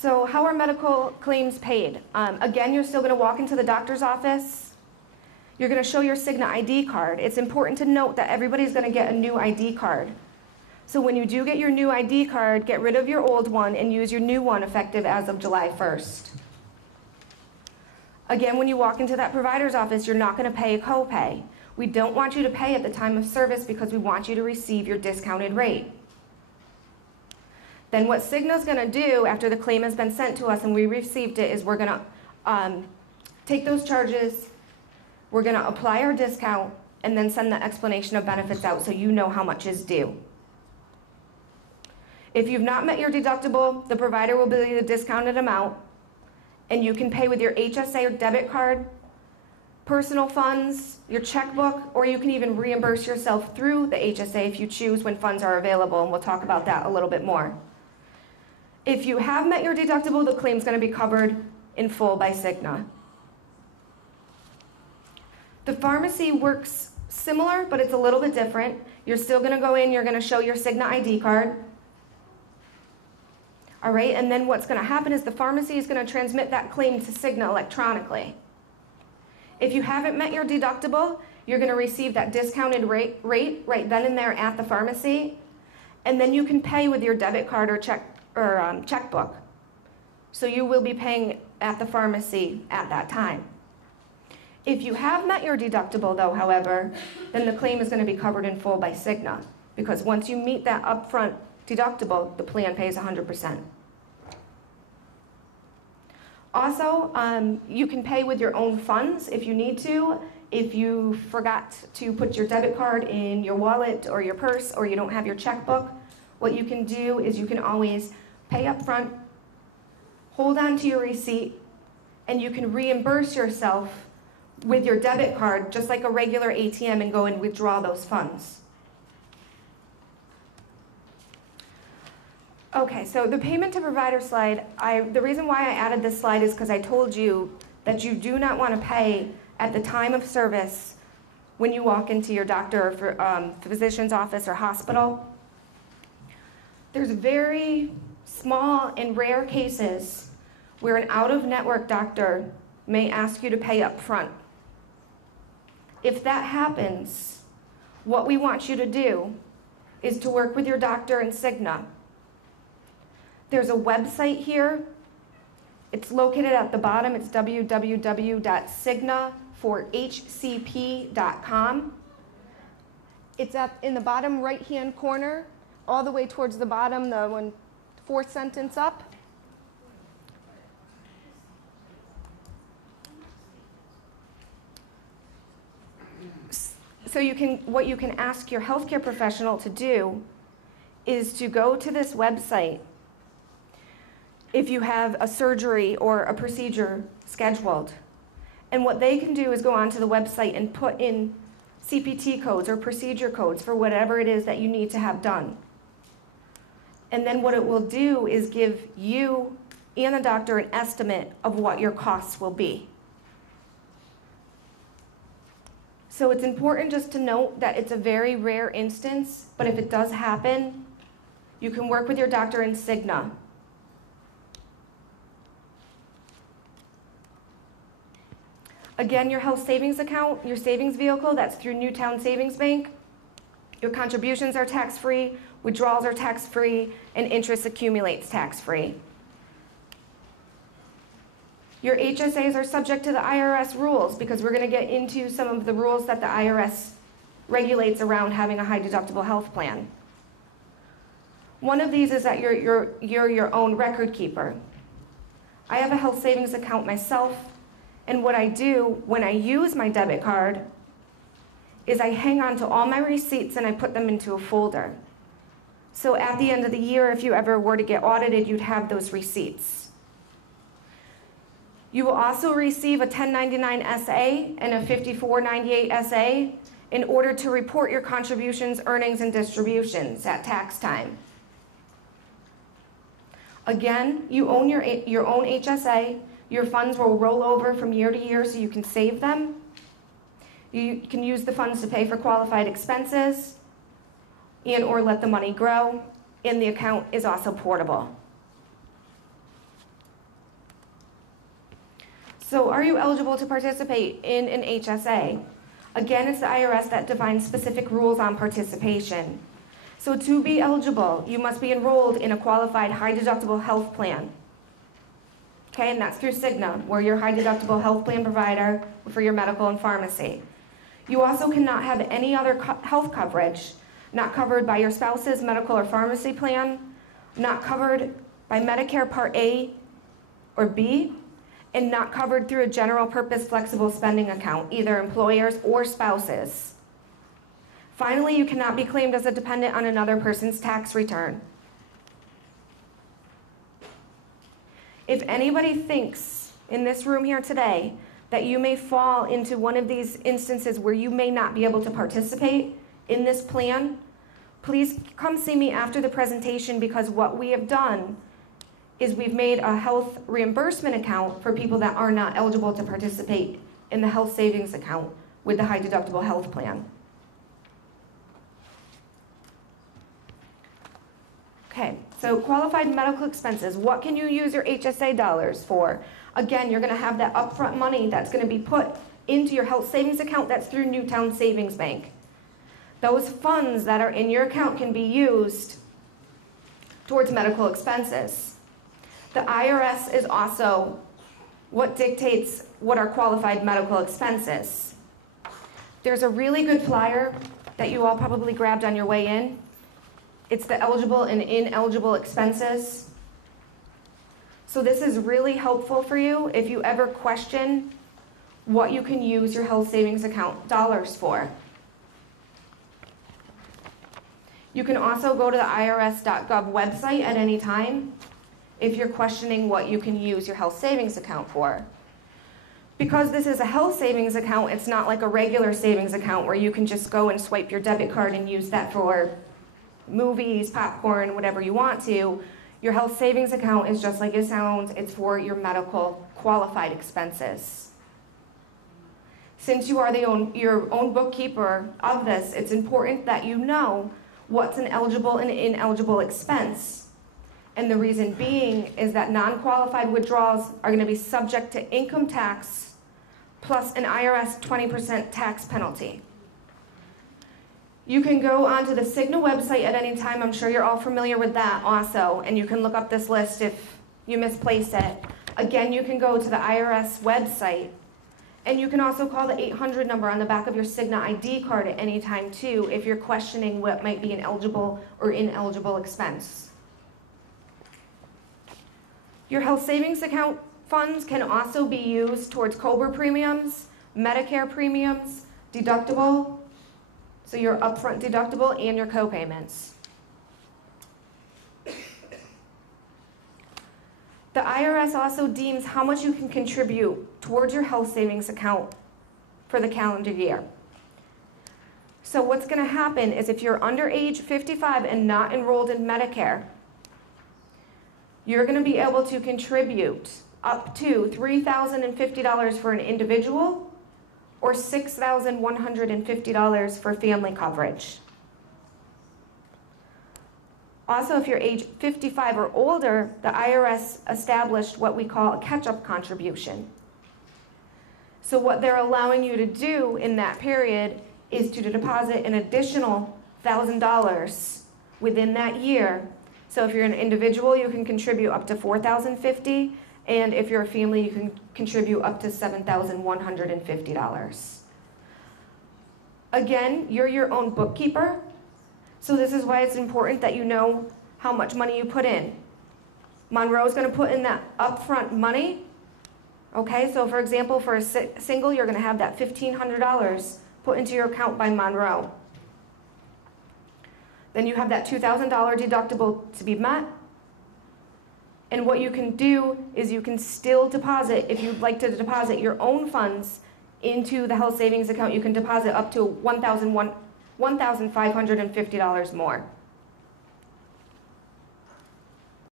So how are medical claims paid? Again, you're still going to walk into the doctor's office. You're going to show your Cigna ID card. It's important to note that everybody's going to get a new ID card. So when you do get your new ID card, get rid of your old one and use your new one effective as of July 1st. Again, when you walk into that provider's office, you're not going to pay a copay. We don't want you to pay at the time of service because we want you to receive your discounted rate. Then what Cigna's going to do after the claim has been sent to us and we received it is we're going to take those charges, we're going to apply our discount, and then send the explanation of benefits out so you know how much is due. If you've not met your deductible, the provider will bill you the discounted amount, and you can pay with your HSA or debit card, personal funds, your checkbook, or you can even reimburse yourself through the HSA if you choose when funds are available, and we'll talk about that a little bit more. If you have met your deductible, the claim's going to be covered in full by Cigna. The pharmacy works similar, but it's a little bit different. You're still going to go in, you're going to show your Cigna ID card. All right, and then what's going to happen is the pharmacy is going to transmit that claim to Cigna electronically. If you haven't met your deductible, you're going to receive that discounted rate right then and there at the pharmacy, and then you can pay with your debit card or checkbook. So you will be paying at the pharmacy at that time. If you have met your deductible, though, however, then the claim is going to be covered in full by Cigna, because once you meet that upfront deductible, the plan pays 100%. Also, you can pay with your own funds if you need to. If you forgot to put your debit card in your wallet or your purse, or you don't have your checkbook, what you can do is you can always pay up front, hold on to your receipt, and you can reimburse yourself with your debit card just like a regular ATM and go and withdraw those funds. Okay, so the payment to provider slide, the reason why I added this slide is because I told you that you do not want to pay at the time of service when you walk into your doctor or physician's office or hospital. There's very small and rare cases where an out-of-network doctor may ask you to pay up front. If that happens, what we want you to do is to work with your doctor and Cigna. There's a website here. It's located at the bottom. It's www.Cigna2.m2p.com. It's in the bottom right-hand corner, all the way towards the bottom, the fourth sentence up. So what you can ask your healthcare professional to do is to go to this website if you have a surgery or a procedure scheduled. And what they can do is go onto the website and put in CPT codes or procedure codes for whatever it is that you need to have done. And then what it will do is give you and the doctor an estimate of what your costs will be. So it's important just to note that it's a very rare instance, but if it does happen, you can work with your doctor and Cigna. Again, your health savings account, your savings vehicle, that's through Newtown Savings Bank. Your contributions are tax-free, withdrawals are tax-free, and interest accumulates tax-free. Your HSAs are subject to the IRS rules because we're going to get into some of the rules that the IRS regulates around having a high deductible health plan. One of these is that you're your own record keeper. I have a health savings account myself, and what I do when I use my debit card is I hang on to all my receipts and I put them into a folder. So at the end of the year, if you ever were to get audited, you'd have those receipts. You will also receive a 1099 SA and a 5498 SA in order to report your contributions, earnings, and distributions at tax time. Again, you own your own HSA. Your funds will roll over from year to year so you can save them. You can use the funds to pay for qualified expenses and or let the money grow, and the account is also portable. So are you eligible to participate in an HSA? Again, it's the IRS that defines specific rules on participation. So to be eligible, you must be enrolled in a qualified high-deductible health plan. Okay, and that's through Cigna, we're your high-deductible health plan provider for your medical and pharmacy. You also cannot have any other health coverage not covered by your spouse's medical or pharmacy plan, not covered by Medicare Part A or B, and not covered through a general purpose flexible spending account, either employers or spouses. Finally, you cannot be claimed as a dependent on another person's tax return. If anybody thinks in this room here today that you may fall into one of these instances where you may not be able to participate in this plan, please come see me after the presentation, because what we have done is we've made a health reimbursement account for people that are not eligible to participate in the health savings account with the high deductible health plan. Okay, so qualified medical expenses. What can you use your HSA dollars for? Again, you're going to have that upfront money that's going to be put into your health savings account. That's through Newtown Savings Bank. Those funds that are in your account can be used towards medical expenses. The IRS is also what dictates what are qualified medical expenses. There's a really good flyer that you all probably grabbed on your way in. It's the eligible and ineligible expenses. So this is really helpful for you if you ever question what you can use your health savings account dollars for. You can also go to the irs.gov website at any time if you're questioning what you can use your health savings account for. Because this is a health savings account, it's not like a regular savings account where you can just go and swipe your debit card and use that for movies, popcorn, whatever you want to. Your health savings account is just like it sounds. It's for your medical qualified expenses. Since you are your own bookkeeper of this, it's important that you know what's an eligible and ineligible expense. And the reason being is that non-qualified withdrawals are going to be subject to income tax plus an IRS 20% tax penalty. You can go onto the CIGNA website at any time. I'm sure you're all familiar with that also, and you can look up this list if you misplaced it. Again, you can go to the IRS website, and you can also call the 800 number on the back of your CIGNA ID card at any time too if you're questioning what might be an eligible or ineligible expense. Your health savings account funds can also be used towards COBRA premiums, Medicare premiums, deductible, so your upfront deductible and your co-payments. The IRS also deems how much you can contribute towards your health savings account for the calendar year. So what's going to happen is if you're under age 55 and not enrolled in Medicare, you're going to be able to contribute up to $3,050 for an individual or $6,150 for family coverage. Also, if you're age 55 or older, the IRS established what we call a catch-up contribution. So what they're allowing you to do in that period is to deposit an additional $1,000 within that year. So if you're an individual, you can contribute up to $4,050, and if you're a family, you can contribute up to $7,150. Again, you're your own bookkeeper, so this is why it's important that you know how much money you put in. Monroe's going to put in that upfront money. Okay, so for example, for a single, you're going to have that $1,500 put into your account by Monroe. Then you have that $2,000 deductible to be met. And what you can do is you can still deposit, if you'd like to deposit your own funds into the health savings account, you can deposit up to $1,550 more.